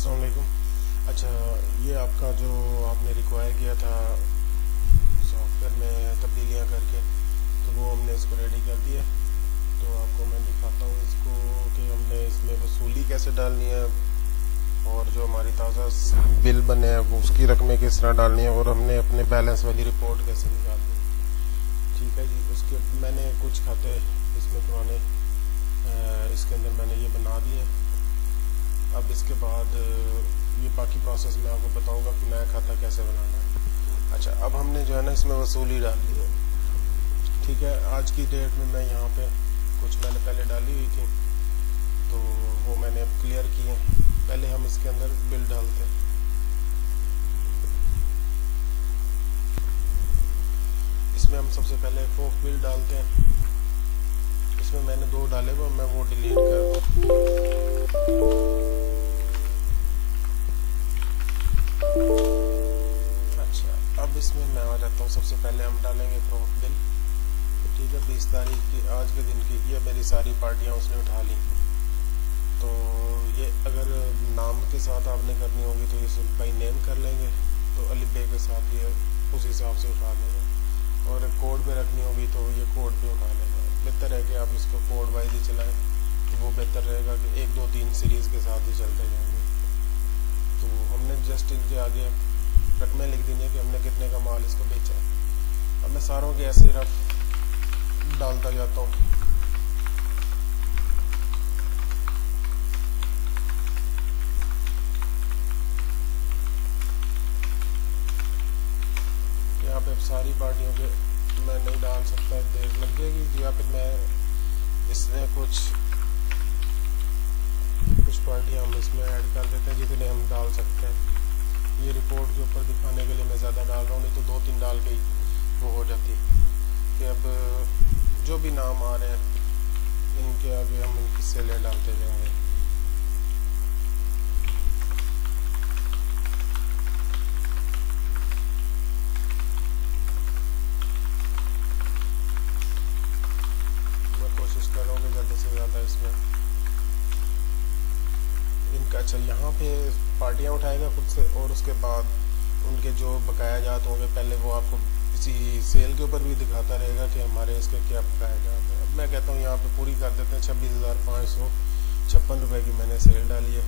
अस्सलाम वालेकुम। अच्छा, ये आपका जो आपने रिक्वायर किया था सॉफ्टवेयर में तब्दीलियाँ करके, तो वो हमने इसको रेडी कर दिया। तो आपको मैं दिखाता हूँ इसको कि हमने इसमें वसूली कैसे डालनी है और जो हमारी ताज़ा बिल बने हैं वो उसकी रकमें किस तरह डालनी है और हमने अपने बैलेंस वाली रिपोर्ट कैसे निकालनी है। ठीक है जी। उसके मैंने कुछ खाते इसमें पुराने इसके अंदर मैंने ये बना दिए। अब इसके बाद ये बाकी प्रोसेस मैं आपको बताऊंगा कि नया खाता कैसे बनाना है। अच्छा, अब हमने जो है ना इसमें वसूली डाल ली है। ठीक है, आज की डेट में मैं यहाँ पे कुछ मैंने पहले डाली हुई थी तो वो मैंने अब क्लियर की है। पहले हम इसके अंदर बिल डालते हैं। इसमें हम सबसे पहले फोक बिल डालते हैं। इसमें मैंने 2 डाले हुए, मैं वो डिलीट कर दूँ। अच्छा, अब इसमें मैं आ जाता हूँ। सबसे पहले हम डालेंगे प्रूफ बिल। ठीक है, 20 तारीख की आज के दिन की ये मेरी सारी पार्टियाँ उसने उठा ली। तो ये अगर नाम के साथ आपने करनी होगी तो ये बाई नेम कर लेंगे, तो अली बे के साथ ये उस हिसाब से उठा लेंगे। और कोड में रखनी होगी तो ये कोड पे उठा लेंगे। बेहतर है कि आप इसको कोड वाइज ही चलाएं, तो वो बेहतर रहेगा कि 1 2 3 सीरीज़ के साथ ही चलते जाएंगे। तो हमने जस्ट इनके आगे रकमें लिख दी है कि हमने कितने का माल इसको बेचा है। अब मैं सारों के ऐसे रफ डालता जाता हूँ। यहाँ पे सारी पार्टियों के मैं नहीं डाल सकता, देर लग जाएगी, या फिर मैं इसमें कुछ पार्टियाँ हम इसमें ऐड कर देते हैं जितने हम डाल सकते हैं। ये रिपोर्ट के ऊपर दिखाने के लिए मैं ज़्यादा डाल रहा हूँ, नहीं तो 2 3 डाल के ही वो हो जाती कि अब जो भी नाम आ रहे हैं इनके आगे हम इनकी सेलें डालते जाएंगे। मैं कोशिश कर रहा हूँ कि ज़्यादा से ज़्यादा इसमें इनका। अच्छा, यहाँ पे पार्टियाँ उठाएगा खुद से और उसके बाद उनके जो बकाया जात होंगे पहले वो आपको इसी सेल के ऊपर भी दिखाता रहेगा कि हमारे इसके क्या बकाया जात है। अब मैं कहता हूँ यहाँ पे पूरी कर देते हैं। 26,556 रुपये की मैंने सेल डाली है।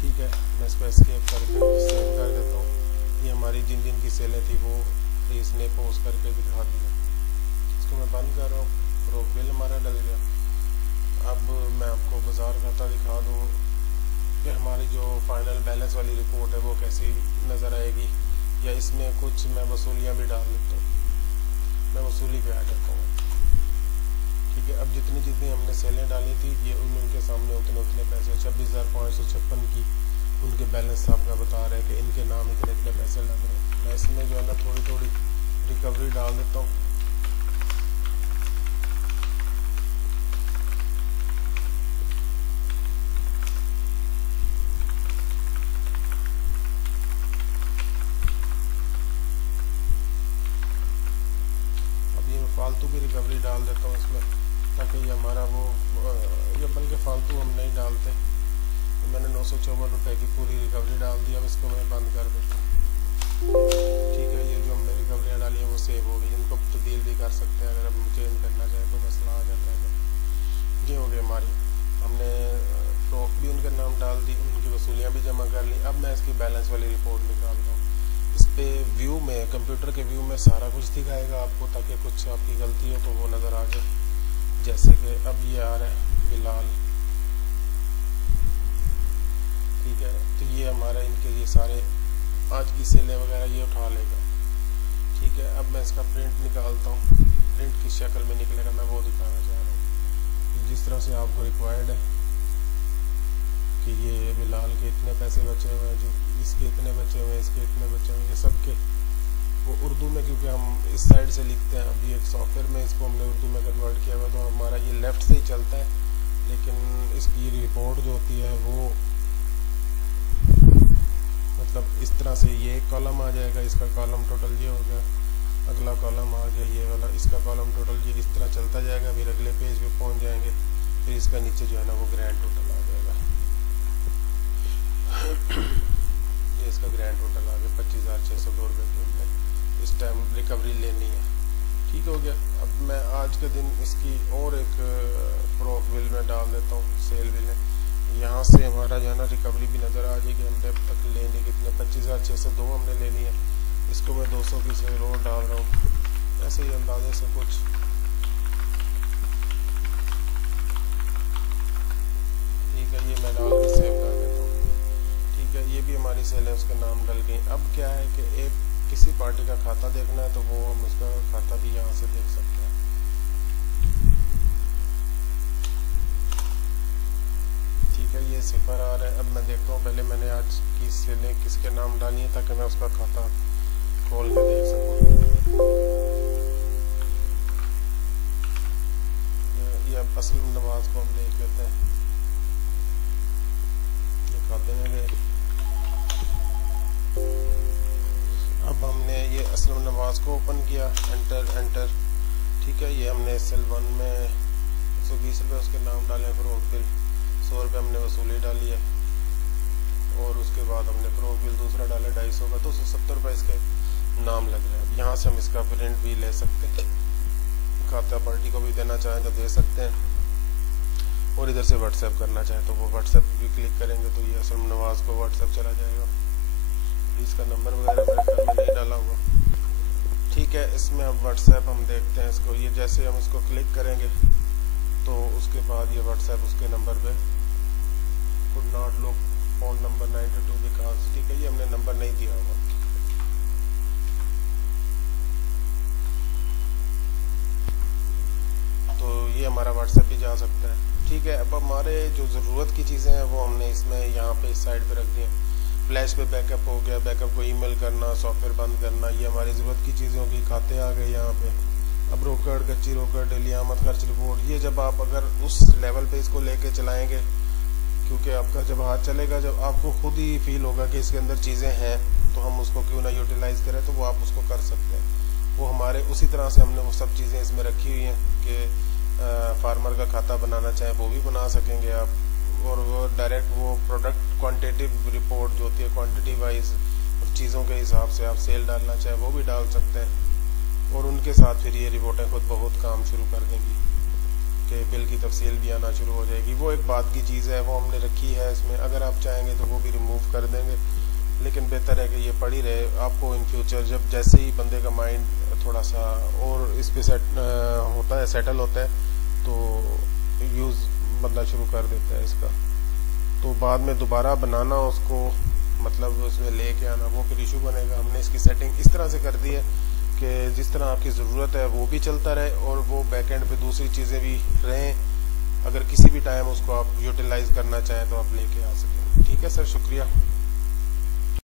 ठीक है, मैं इसको एस्केप करके सेव कर देता हूँ। ये हमारी जिन जिन की सेलें थी वो इसने पोस्ट करके दिखा दिया। इसको मैं बंद कर रहा हूँ। प्रूफ बिल हमारा डल गया। अब मैं आपको बाज़ार खाता दिखा दूँ कि हमारी जो फाइनल बैलेंस वाली रिपोर्ट है वो कैसी नज़र आएगी, या इसमें कुछ मैं वसूलियाँ भी डाल देता हूँ। मैं वसूली पे आ जाता हूँ। ठीक है, अब जितनी जितनी हमने सेलें डाली थी ये उनके सामने उतने पैसे 26,556 की उनके बैलेंस आपका बता रहे हैं कि इनके नाम इतने पैसे लग रहे हैं। मैं इसमें जो है ना थोड़ी थोड़ी रिकवरी डाल देता हूँ। फालतू की रिकवरी डाल देता हूँ इसमें, ताकि ये हमारा वो ये बल्कि फालतू हम नहीं डालते। तो मैंने 954 रुपये की पूरी रिकवरी डाल दी। अब इसको मैं बंद कर देता हूँ। ठीक है, ये जो हमने रिकवरियाँ डाली हैं वो सेव हो गई। इनको तब्दील भी कर सकते हैं अगर हम चेंज करना चाहें तो मसला आ जाता है। ये हो गई हमारी, हमने फ्रॉक भी उनके नाम डाल दी, उनकी वसूलियाँ भी जमा कर ली। अब मैं इसकी बैलेंस वाली रिपोर्ट निकालता हूँ। इस पे व्यू में, कंप्यूटर के व्यू में सारा कुछ दिखाएगा आपको, ताकि कुछ आपकी गलती हो तो वो नज़र आ जाए। जैसे कि अब ये आ रहा है बिलाल। ठीक है, तो ये हमारा इनके ये सारे आज की सेलें वगैरह ये उठा लेगा। ठीक है, अब मैं इसका प्रिंट निकालता हूँ। प्रिंट किस शक्ल में निकलेगा मैं वो दिखाना चाह रहा हूँ। जिस तरह से आपको रिक्वायर्ड है कि ये बिलाल के इतने पैसे बचे हुए हैं, जो इसके इतने बचे हुए हैं, इसके इतने बचे हुए हैं, ये सब के वो उर्दू में, क्योंकि हम इस साइड से लिखते हैं। अभी एक सॉफ्टवेयर में इसको हमने उर्दू में कन्वर्ट किया हुआ, तो हमारा ये लेफ़्ट से ही चलता है। लेकिन इसकी रिपोर्ट जो होती है वो मतलब इस तरह से ये एक कॉलम आ जाएगा, इसका कॉलम टोटल ये हो गया, अगला कॉलम आ गया ये वाला, इसका कॉलम टोटल ये इस तरह चलता जाएगा। फिर अगले पेज पे पहुंच जाएंगे, फिर इसका नीचे जो है ना वो ग्रैंड टोटल आ जाएगा। ठीक हो गया। अब मैं आज के दिन इसकी और एक प्रोफाइल में डाल देता हूँ सेल बिल है। यहाँ से हमारा जो है ना रिकवरी भी नज़र आ जाएगी। हमने अब तक लेनी कितने 25,602 हमने लेनी है। इसको मैं 200 की सेल और डाल रहा हूँ ऐसे ही अंदाजे से कुछ। ठीक है, ये मैं डाल के सेव कर देता हूँ। ठीक है, ये भी हमारी सेल है, उसके नाम डल गई। अब क्या है कि एक किसी पार्टी का खाता देखना है तो वो हम उसका खाता भी यहाँ से देख सकते हैं। ठीक है, ये 0 आ रहा है। अब मैं देखता हूँ, पहले मैंने आज की सेलें किसके नाम डाली है ताकि मैं उसका खाता खोल के देख सकूँ। ये अब असलम नवाज को हम देख लेते हैं। ये खाते में गए। अब हमने ये असलम नवाज को ओपन किया, एंटर। ठीक है, ये हमने SL1 में 120 रुपये उसके नाम डाले। फ़रोग बिल 100 रुपये हमने वसूली डाली है। और उसके बाद हमने फ़रोग बिल दूसरा डाला 250 का, 270 रुपये इसके नाम लग रहा है। यहाँ से हम इसका प्रिंट भी ले सकते हैं, खाता पार्टी को भी देना चाहें तो दे सकते हैं। और इधर से व्हाट्सएप करना चाहें तो वो व्हाट्सएप भी क्लिक करेंगे तो ये असलम नवाज को व्हाट्सएप चला जाएगा। इसका नंबर वगैरह मेरे ख्याल में नहीं डाला हुआ। ठीक है, इसमें अब व्हाट्सएप हम देखते हैं इसको। ये जैसे हम इसको क्लिक करेंगे तो उसके बाद ये व्हाट्सएप उसके नंबर पे could not look phone number 92 because. ठीक है, ये हमने नंबर नहीं दिया हुआ। तो ये हमारा व्हाट्सएप भी जा सकता है। ठीक है, अब हमारे जो ज़रूरत की चीज़ें हैं वो हमने इसमें यहाँ पे इस साइड पे रख दी हैं। फ्लैश पे बैकअप हो गया, बैकअप को ईमेल करना, सॉफ्टवेयर बंद करना, ये हमारी ज़रूरत की चीज़ें होगी। खाते आ गए यहाँ पे। अब रोकड़, कच्ची रोकड़, डेली आमद खर्च रिपोर्ट, ये जब आप अगर उस लेवल पे इसको लेके चलाएंगे, क्योंकि आपका जब हाथ चलेगा, जब आपको खुद ही फील होगा कि इसके अंदर चीज़ें हैं तो हम उसको क्यों ना यूटिलाइज़ करें, तो वो आप उसको कर सकते हैं। वो हमारे उसी तरह से हमने वो सब चीज़ें इसमें रखी हुई हैं कि फार्मर का खाता बनाना चाहें वो भी बना सकेंगे आप। और वो डायरेक्ट वो प्रोडक्ट क्वांटिटेटिव रिपोर्ट जो होती है क्वांटिटी वाइज चीज़ों के हिसाब से आप सेल डालना चाहे वो भी डाल सकते हैं। और उनके साथ फिर ये रिपोर्टें खुद बहुत काम शुरू कर देंगी कि बिल की तफसील भी आना शुरू हो जाएगी। वो एक बात की चीज़ है, वो हमने रखी है इसमें। अगर आप चाहेंगे तो वो भी रिमूव कर देंगे, लेकिन बेहतर है कि ये पड़ी रहे। आपको इन फ्यूचर जब जैसे ही बंदे का माइंड थोड़ा सा और इस पे सेटल होता है तो यूज़ बंदा शुरू कर देता है इसका। तो बाद में दोबारा बनाना उसको, मतलब उसमें लेके आना, वो फिर इशू बनेगा। हमने इसकी सेटिंग इस तरह से कर दी है कि जिस तरह आपकी ज़रूरत है वो भी चलता रहे और वो बैकएंड पे दूसरी चीज़ें भी रहें। अगर किसी भी टाइम उसको आप यूटिलाइज़ करना चाहें तो आप लेके आ सकें। ठीक है सर, शुक्रिया।